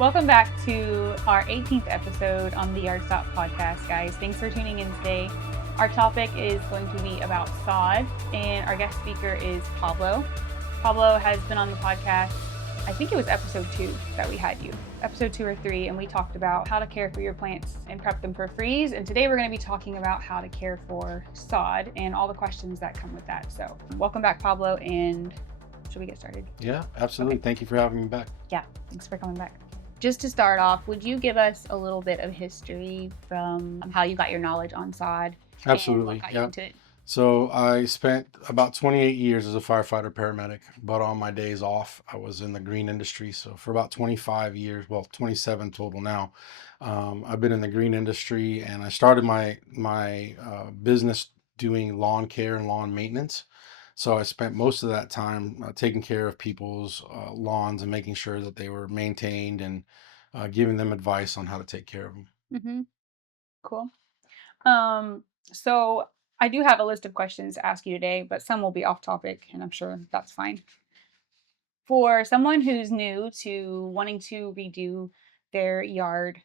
Welcome back to our 18th episode on the Yard Stop podcast, guys. Thanks for tuning in today. Our topic is going to be about sod, and our guest speaker is Pablo. Pablo has been on the podcast, I think it was episode 2 that we had you, episode 2 or 3, and we talked about how to care for your plants and prep them for freeze. And today we're going to be talking about how to care for sod and all the questions that come with that. So welcome back, Pablo, and should we get started? Yeah, absolutely. Okay. Thank you for having me back. Yeah, thanks for coming back. Just to start off, would you give us a little bit of history from how you got your knowledge on sod? Absolutely. And what got you into it? So I spent about 28 years as a firefighter paramedic, but on my days off, I was in the green industry. So for about 25 years, well, 27 total now, I've been in the green industry, and I started my business doing lawn care and lawn maintenance. So I spent most of that time taking care of people's lawns and making sure that they were maintained and giving them advice on how to take care of them. Mm-hmm. Cool. So I do have a list of questions to ask you today, but some will be off topic, and I'm sure that's fine. For someone who's new to wanting to redo their yard,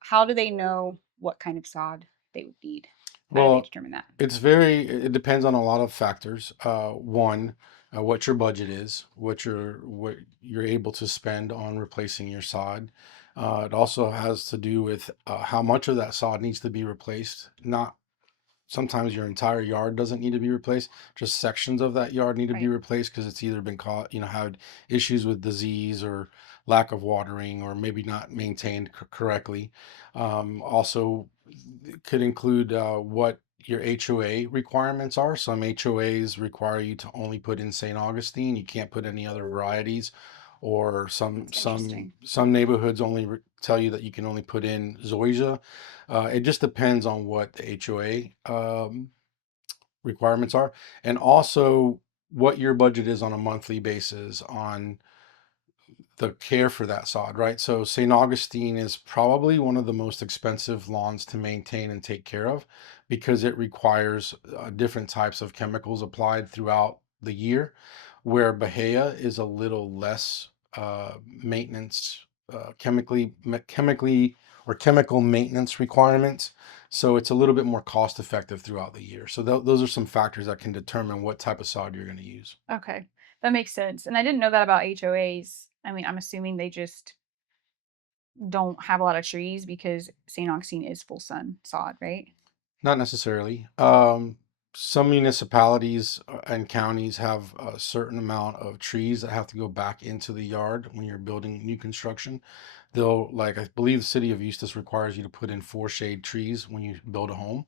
how do they know what kind of sod they would need? How do they Well, determine that? it depends on a lot of factors. One, what your budget is, what you're able to spend on replacing your sod. It also has to do with how much of that sod needs to be replaced. Not sometimes your entire yard doesn't need to be replaced. Just sections of that yard need to be Right. replaced because it's either been caught, had issues with disease or lack of watering, or maybe not maintained correctly. Also, it could include what your HOA requirements are. Some HOAs require you to only put in St. Augustine. You can't put any other varieties, or some That's some interesting. some neighborhoods only tell you that you can only put in zoysia. It just depends on what the HOA requirements are, and also what your budget is on a monthly basis on the care for that sod, right? So St. Augustine is probably one of the most expensive lawns to maintain and take care of because it requires different types of chemicals applied throughout the year, where Bahia is a little less maintenance, chemically or chemical maintenance requirements. So it's a little bit more cost effective throughout the year. So those are some factors that can determine what type of sod you're going to use. Okay, that makes sense. And I didn't know that about HOAs. I mean, I'm assuming they just don't have a lot of trees because St. Augustine is full sun sod, right? Not necessarily. Some municipalities and counties have a certain amount of trees that have to go back into the yard when you're building new construction. Like, I believe the city of Eustis requires you to put in 4 shade trees when you build a home.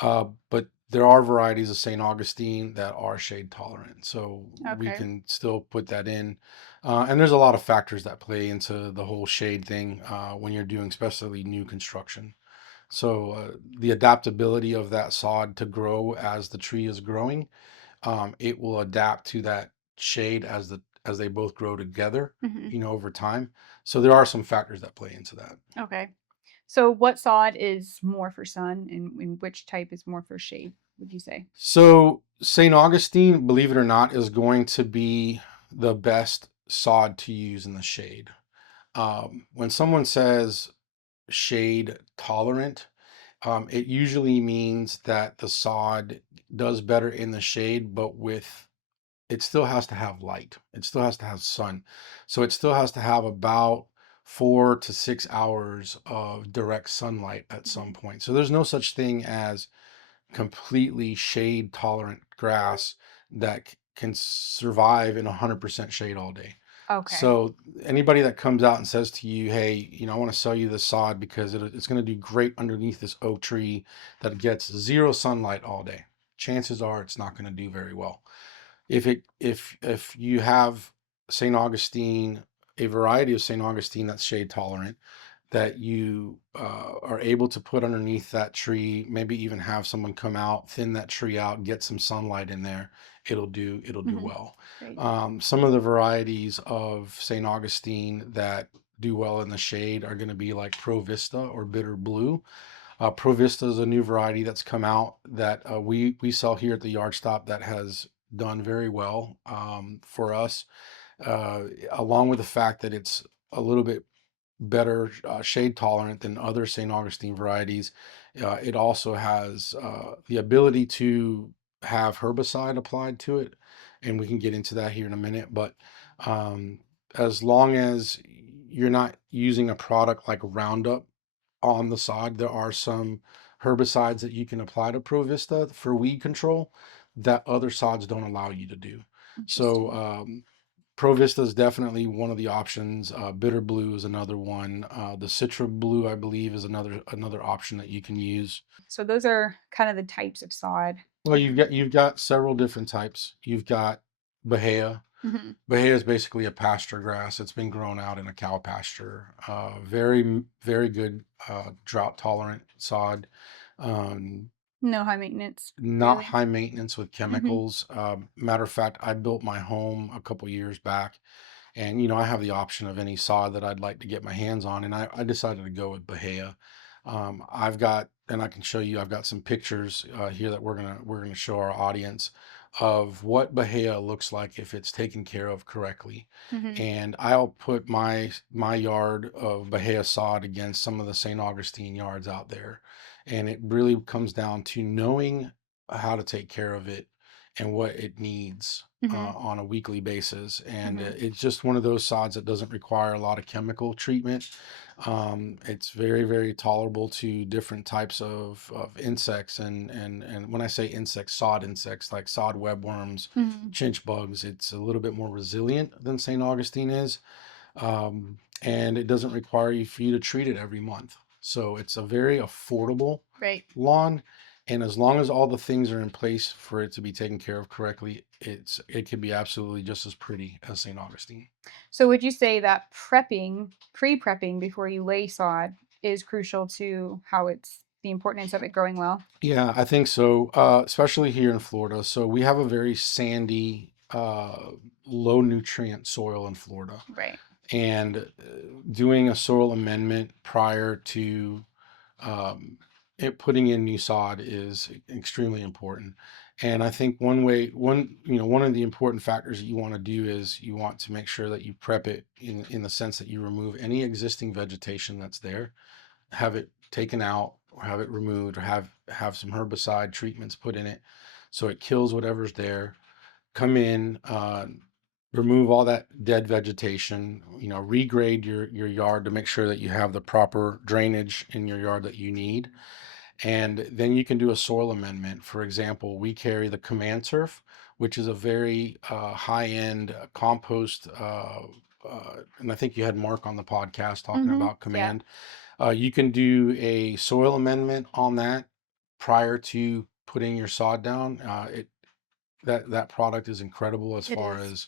But there are varieties of St. Augustine that are shade tolerant, so we Okay. can still put that in. And there's a lot of factors that play into the whole shade thing when you're doing especially new construction. So the adaptability of that sod to grow as the tree is growing, it will adapt to that shade as they both grow together, Hmm. over time. So there are some factors that play into that. Okay. So what sod is more for sun and which type is more for shade, would you say? So St. Augustine, believe it or not, is going to be the best sod to use in the shade. When someone says shade tolerant, it usually means that the sod does better in the shade, but it still has to have light. It still has to have sun. So it still has to have about 4 to 6 hours of direct sunlight at some Mhm. point. So there's no such thing as completely shade tolerant grass that can survive in 100% shade all day. Okay. So anybody that comes out and says to you, hey, I want to sell you this sod because it's going to do great underneath this oak tree that gets zero sunlight all day, chances are it's not going to do very well. If you have St. Augustine, a variety of St. Augustine that's shade tolerant, that you are able to put underneath that tree, maybe even have someone come out, thin that tree out, get some sunlight in there, it'll do Hmm. well. Great. Some of the varieties of St. Augustine that do well in the shade are going to be like Pro Vista or Bitter Blue. Pro Vista is a new variety that's come out that we sell here at the Yard Stop that has done very well for us, along with the fact that it's a little bit better shade tolerant than other St. Augustine varieties. It also has the ability to have herbicide applied to it, and we can get into that here in a minute. But um, as long as you're not using a product like Roundup on the sod, there are some herbicides that you can apply to Pro Vista for weed control that other sods don't allow you to do. So Interesting. Pro Vista is definitely one of the options. Bitter Blue is another one. The Citra Blue, I believe, is another option that you can use. So those are kind of the types of sod. Well, you've got several different types. You've got Bahia. Hmm. Bahia is basically a pasture grass. It's been grown out in a cow pasture. Very, very good drought tolerant sod. Um, No high maintenance, Not really. high maintenance with Hmm. chemicals. Matter of fact, I built my home a couple years back, and I have the option of any sod that I'd like to get my hands on, and I decided to go with Bahia. I've got, and I can show you, I've got some pictures here that we're gonna show our audience of what Bahia looks like if it's taken care of correctly. Hmm. And I'll put my yard of Bahia sod against some of the St. Augustine yards out there, and it really comes down to knowing how to take care of it and what it needs Hmm. on a weekly basis. And Hmm. it's just one of those sods that doesn't require a lot of chemical treatment. It's very, very tolerable to different types of insects. And when I say insects, sod insects like sod webworms, Hmm. chinch bugs, it's a little bit more resilient than St. Augustine is. And it doesn't require you for you to treat it every month. So it's a very affordable Right. lawn. And as long as all the things are in place for it to be taken care of correctly, it can be absolutely just as pretty as St. Augustine. So would you say that pre-prepping before you lay sod is crucial to how it's the importance of it growing well? Yeah, I think so, especially here in Florida. So we have a very sandy, low nutrient soil in Florida. Right. And doing a soil amendment prior to um, putting in new sod is extremely important. And I think one of the important factors that you want to do is you want to make sure that you prep it in the sense that you remove any existing vegetation that's there, have it taken out or have it removed or have some herbicide treatments put in it so it kills whatever's there. Come in, remove all that dead vegetation, regrade your yard to make sure that you have the proper drainage in your yard that you need. And then you can do a soil amendment. For example, we carry the Command Turf, which is a very high-end compost. And I think you had Mark on the podcast talking Hmm. about Yeah. Command. You can do a soil amendment on that prior to putting your sod down. That product is incredible as It far is. as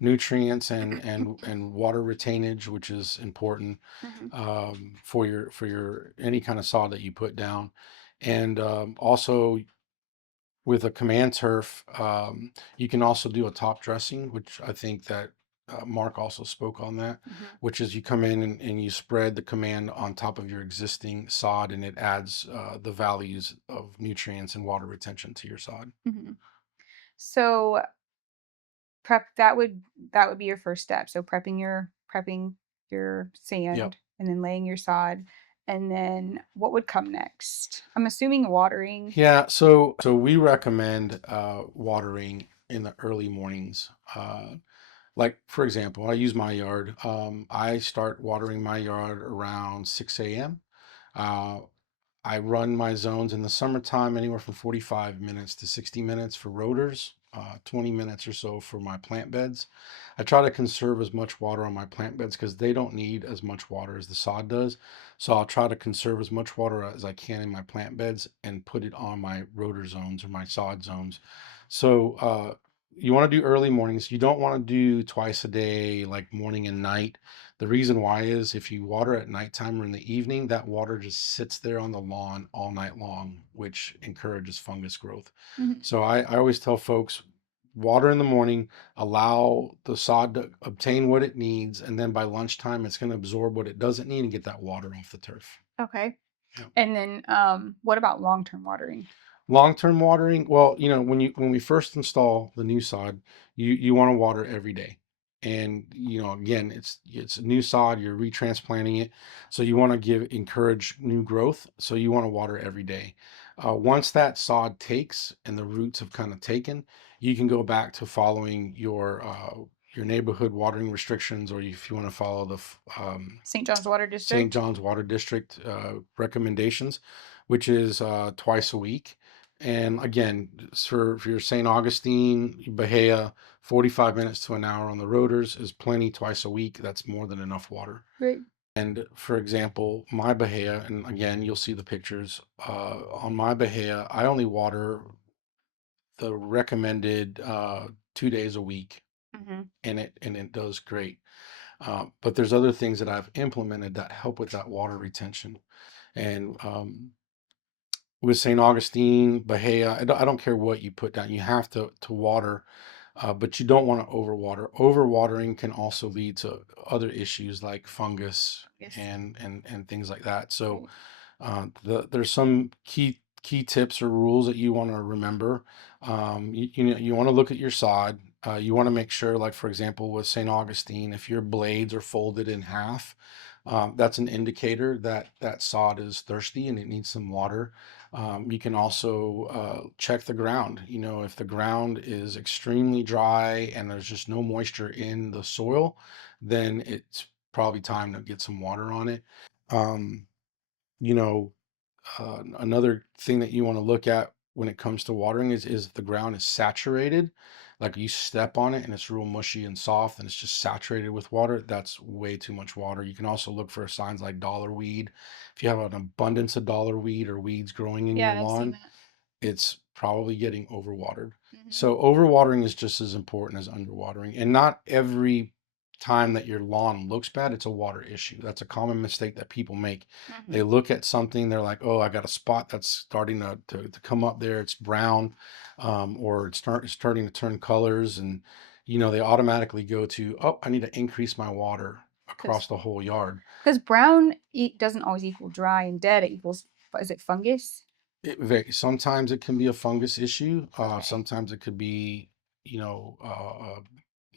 nutrients and water retainage, which is important Hmm. for your any kind of sod that you put down. And also with a Command Turf, you can also do a top dressing, which I think that Mark also spoke on that, Hmm. which is you come in and you spread the Command on top of your existing sod, and it adds the values of nutrients and water retention to your sod. Hmm. So prep that would be your first step. So prepping your Yep. sand and then laying your sod. And then what would come next? I'm assuming watering. Yeah, so we recommend watering in the early mornings. Like for example, I use my yard. I start watering my yard around 6 a.m. Uh, I run my zones in the summertime anywhere from 45 minutes to 60 minutes for rotors, 20 minutes or so for my plant beds. I try to conserve as much water on my plant beds because they don't need as much water as the sod does. So I'll try to conserve as much water as I can in my plant beds and put it on my rotor zones or my sod zones. So you want to do early mornings. You don't want to do twice a day, like morning and night. The reason why is if you water at nighttime or in the evening, that water just sits there on the lawn all night long, which encourages fungus growth. Mhm. So I always tell folks, water in the morning, allow the sod to obtain what it needs, and then by lunchtime, it's going to absorb what it doesn't need and get that water off the turf. Okay. Yep. And then what about long-term watering? Long-term watering, well, when we first install the new sod, you want to water every day. And again, it's new sod, you're retransplanting it, so you want to encourage new growth, so you want to water every day. Once that sod takes and the roots have kind of taken, you can go back to following your neighborhood watering restrictions, or if you want to follow the St. John's Water St. District. John's Water District recommendations, which is twice a week. And again, for your St. Augustine, Bahia, 45 minutes to an hour on the rotors is plenty twice a week. That's more than enough water. Right. And for example, my Bahia, and again, you'll see the pictures on my Bahia, I only water the recommended 2 days a week, Mm-hmm. and it does great. But there's other things that I've implemented that help with that water retention. And with St. Augustine, Bahia, I don't care what you put down. You have to water, but you don't want to overwater. Overwatering can also lead to other issues like fungus Yes. and things like that. So Right. there's some key tips or rules that you want to remember. You want to look at your sod. You want to make sure, like for example, with St. Augustine, if your blades are folded in half, that's an indicator that that sod is thirsty and it needs some water. You can also check the ground. If the ground is extremely dry and there's just no moisture in the soil, then it's probably time to get some water on it. Um, you know, Another thing that you want to look at when it comes to watering is if the ground is saturated, like you step on it and it's real mushy and soft and it's just saturated with water, that's way too much water. You can also look for signs like dollar weed. If you have an abundance of dollar weed or weeds growing in your Yeah, I've seen lawn, that. it's probably getting overwatered. Mm-hmm. So overwatering is just as important as underwatering. And not every time that your lawn looks bad, it's a water issue. That's a common mistake that people make. Mm-hmm. They look at something, they're like, oh, I got a spot that's starting to come up there. It's brown, or it's starting to turn colors. And, they automatically go to, oh, I need to increase my water across Because the whole yard. brown doesn't always equal dry and dead. It equals, is it fungus? Sometimes it can be a fungus issue. Okay. Sometimes it could be, a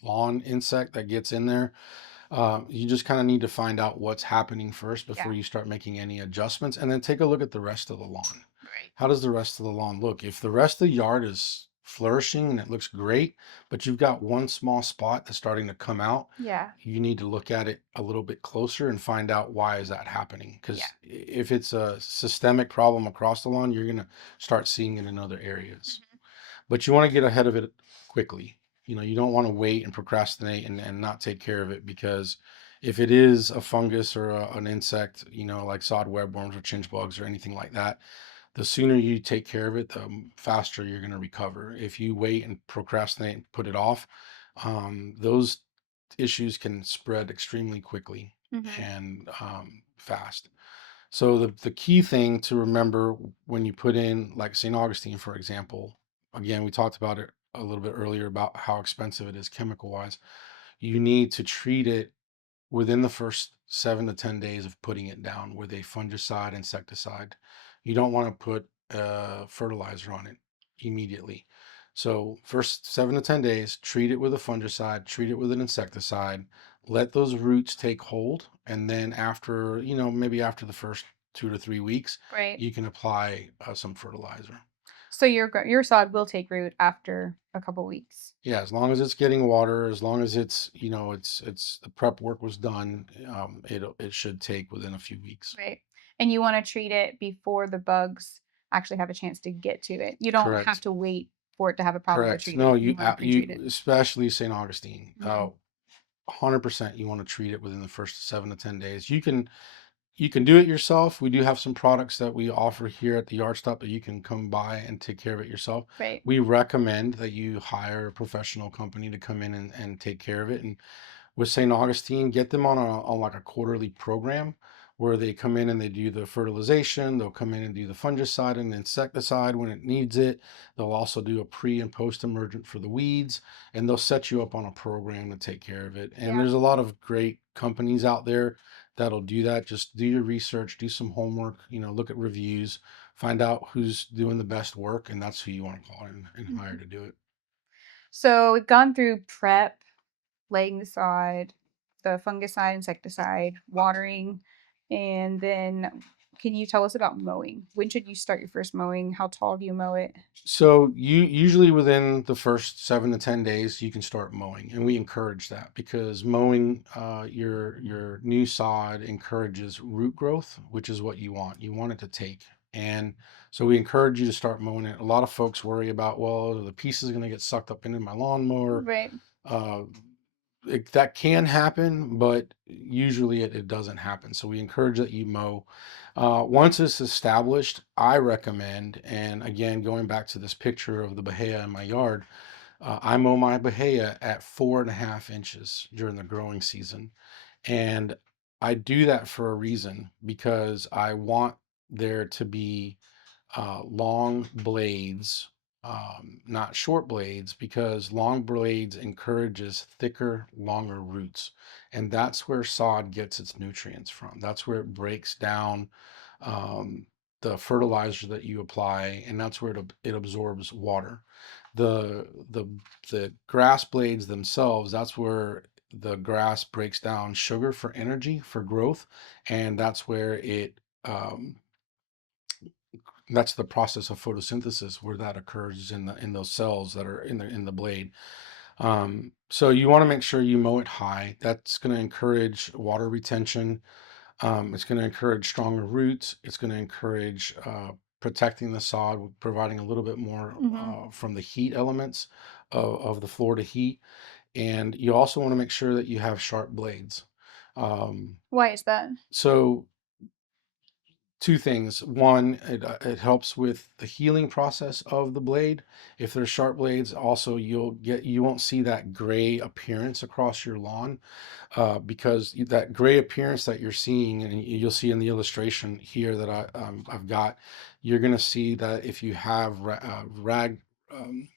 lawn insect that gets in there. You just kind of need to find out what's happening first before Yeah. you start making any adjustments, and then take a look at the rest of the lawn. Right. How does the rest of the lawn look? If the rest of the yard is flourishing and it looks great, but you've got one small spot that's starting to come out, Yeah. you need to look at it a little bit closer and find out why is that happening. Yeah. Because if it's a systemic problem across the lawn, you're going to start seeing it in other areas. Mm-hmm. But you want to get ahead of it quickly. You don't want to wait and procrastinate and not take care of it, because if it is a fungus or an insect, like sod webworms or chinch bugs or anything like that, the sooner you take care of it, the faster you're going to recover. If you wait and procrastinate and put it off, those issues can spread extremely quickly Mm-hmm. and fast. So the key thing to remember when you put in, like St. Augustine, for example, again, we talked about it a little bit earlier about how expensive it is chemical wise. You need to treat it within the first 7 to 10 days of putting it down with a fungicide, insecticide. You don't want to put fertilizer on it immediately. So first 7 to 10 days, treat it with a fungicide, treat it with an insecticide, let those roots take hold, and then after, maybe after the first 2 to 3 weeks, Right. you can apply some fertilizer. So your sod will take root after a couple weeks. Yeah, as long as it's getting water, as long as it's the prep work was done, it should take within a few weeks. Right. And you want to treat it before the bugs actually have a chance to get to it. You don't have Correct. to wait for it to have a problem to Correct. treat No, it. You want to pre-treat you it. especially St. Augustine. Mm-hmm. 100% you want to treat it within the first 7 to 10 days. You can do it yourself. We do have some products that we offer here at the yard stop that you can come by and take care of it yourself. Right. We recommend that you hire a professional company to come in and take care of it. And with St. Augustine, get them on like a quarterly program where they come in and they do the fertilization. They'll come in and do the fungicide and insecticide when it needs it. They'll also do a pre and post emergent for the weeds, and they'll set you up on a program to take care of it. And Yeah. there's a lot of great companies out there that'll do that. Just do your research, do some homework, look at reviews, find out who's doing the best work, and that's who you want to call and hire Mhm. to do it. So we've gone through prep, laying the sod, the fungicide, insecticide, watering, and then can you tell us about mowing? When should you start your first mowing? How tall do you mow it? So you usually within the first 7 to 10 days you can start mowing, and we encourage that because mowing your new sod encourages root growth, which is what you want. You want it to take, and so we encourage you to start mowing it. A lot of folks worry about, well, the piece is going to get sucked up into my lawnmower. Right. Uh, that can happen, but usually it doesn't happen. So we encourage that you mow. Once it's established, I recommend, and again, going back to this picture of the bahia in my yard, I mow my bahia at 4.5 inches during the growing season. And I do that for a reason because I want there to be long blades, not short blades, because long blades encourages thicker, longer roots. And that's where sod gets its nutrients from. That's where it breaks down um, the fertilizer that you apply, and that's where it absorbs water. The, the, the grass blades themselves, that's where the grass breaks down sugar for energy, for growth, and that's where that's the process of photosynthesis where that occurs in those cells that are in the blade. So you want to make sure you mow it high. That's going to encourage water retention. It's going to encourage stronger roots. It's going to encourage protecting the sod, providing a little bit more Mm-hmm. from the heat elements of the Florida heat. And you also want to make sure that you have sharp blades. Um, Why is that? so two things. One, it helps with the healing process of the blade. If there's sharp blades, also you won't see that gray appearance across your lawn, because that gray appearance that you're seeing, and you'll see in the illustration here that I've got, you're gonna see that if you have um,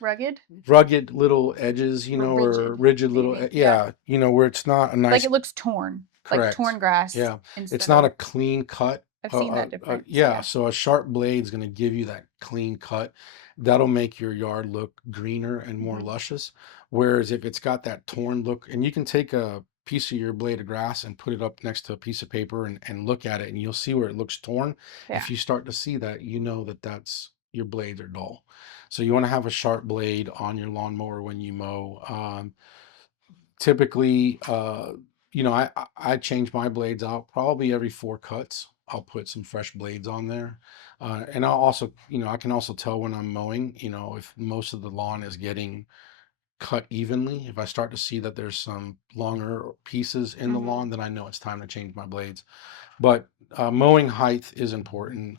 Rugged? rugged little edges, or Rigid, rigid little, maybe. Yeah. yeah, where it's not a Like nice. it looks torn, like Correct. torn grass Yeah. It's instead not of. a clean cut. I've seen that difference. Yeah. Yeah. So a sharp blade is going to give you that clean cut. That'll make your yard look greener and more Hmm. luscious. Whereas if it's got that torn look, and you can take a piece of your blade of grass and put it up next to a piece of paper and look at it, and you'll see where it looks torn. Yeah. If you start to see that, you know that that's your blades are dull. So you want to have a sharp blade on your lawnmower when you mow. Typically, I change my blades out probably every 4 cuts. I'll put some fresh blades on there, and I'll also, I can also tell when I'm mowing, if most of the lawn is getting cut evenly. If I start to see that there's some longer pieces in the Hmm. lawn, then I know it's time to change my blades. But mowing height is important.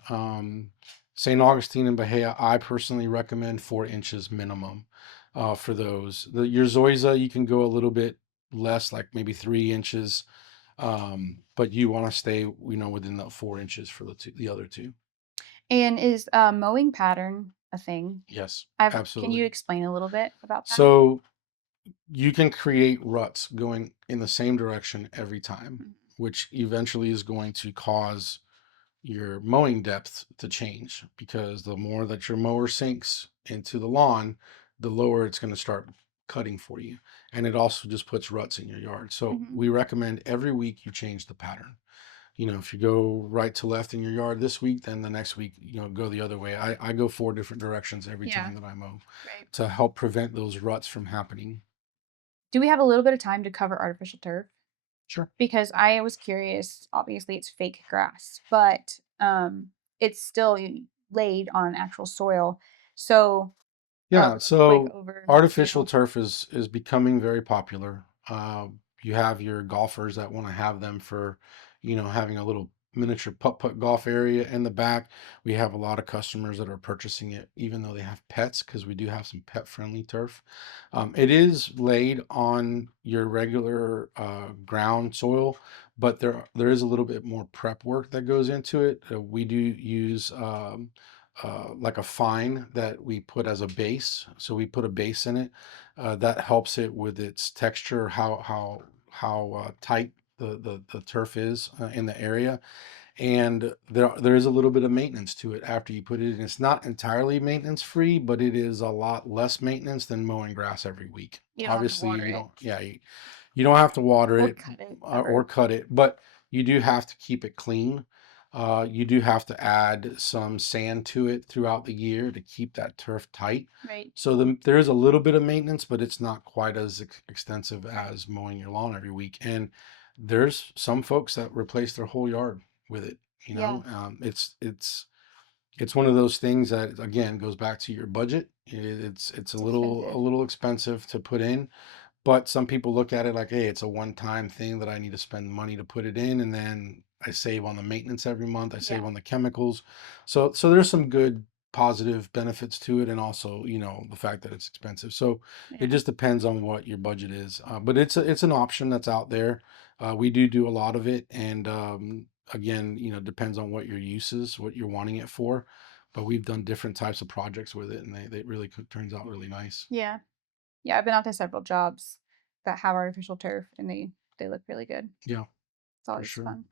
St. Augustine and Bahia, I personally recommend 4 inches minimum for those. Your Zoysia, you can go a little bit less, like maybe 3 inches, but you want to stay, within the 4 inches for the other two. And is mowing pattern a thing? Yes, Can you absolutely. explain a little bit about that? So you can create ruts going in the same direction every time, Mhm. which eventually is going to cause your mowing depth to change, because the more that your mower sinks into the lawn, the lower it's going to start cutting for you. And it also just puts ruts in your yard. So Mhm. we recommend every week you change the pattern. If you go right to left in your yard this week, then the next week, go the other way. I go 4 different directions every Yeah. time that I mow Right. to help prevent those ruts from happening. Do we have a little bit of time to cover artificial turf? Sure. Because I was curious. Obviously, it's fake grass, but it's still laid on actual soil. So, Yeah, like so over, artificial turf is becoming very popular. You have your golfers that want to have them for, having a little miniature putt-putt golf area in the back. We have a lot of customers that are purchasing it, even though they have pets, because we do have some pet-friendly turf. It is laid on your regular ground soil, but there is a little bit more prep work that goes into it. We do use like a fine that we put as a base. So we put a base in it that helps it with its texture, how tight the turf is in the area, and there is a little bit of maintenance to it after you put it in. It's not entirely maintenance free, but it is a lot less maintenance than mowing grass every week. You don't have to Obviously, water you it don't. Yeah, you don't have to water or it cut it or ever. cut it, but you do have to keep it clean. You do have to add some sand to it throughout the year to keep that turf tight. Right. So there is a little bit of maintenance, but it's not quite as extensive as mowing your lawn every week. And there's some folks that replace their whole yard with it. You Yeah. know, it's one of those things that again goes back to your budget. It's a Expensive. little expensive to put in, but some people look at it like, hey, it's a one-time thing that I need to spend money to put it in, and then I save on the maintenance every month. I save Yeah. on the chemicals. So there's some good positive benefits to it, and also, the fact that it's expensive. So it Yeah. just depends on what your budget is. But it's an option that's out there. We do a lot of it, and again, depends on what your use is, what you're wanting it for. But we've done different types of projects with it, and they really turns out really nice. Yeah. Yeah. I've been out to several jobs that have artificial turf, and they look really good. Yeah, It's for always sure. fun.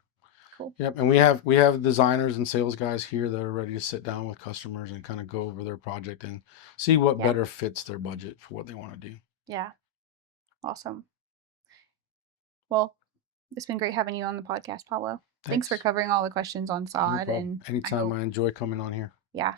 Cool. Yep, and we have designers and sales guys here that are ready to sit down with customers and kind of go over their project and see what Yeah. better fits their budget for what they want to do. Yeah. Awesome. Well, it's been great having you on the podcast, Pablo. Thanks for Thanks. covering all the questions on No sod, problem. and I Anytime, hope, I enjoy coming on here. yeah,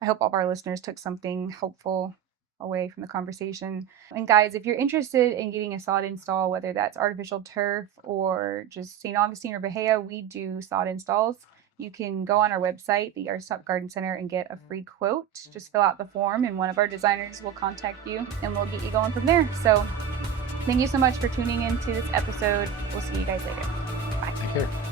I hope all of our listeners took something helpful away from the conversation. And guys, if you're interested in getting a sod install, whether that's artificial turf or just St. Augustine or Bahia, we do sod installs. You can go on our website, the Artstop Garden Center, and get a free quote. Just fill out the form, and one of our designers will contact you, and we'll get you going from there. So thank you so much for tuning into this episode. We'll see you guys later. Bye. Take care.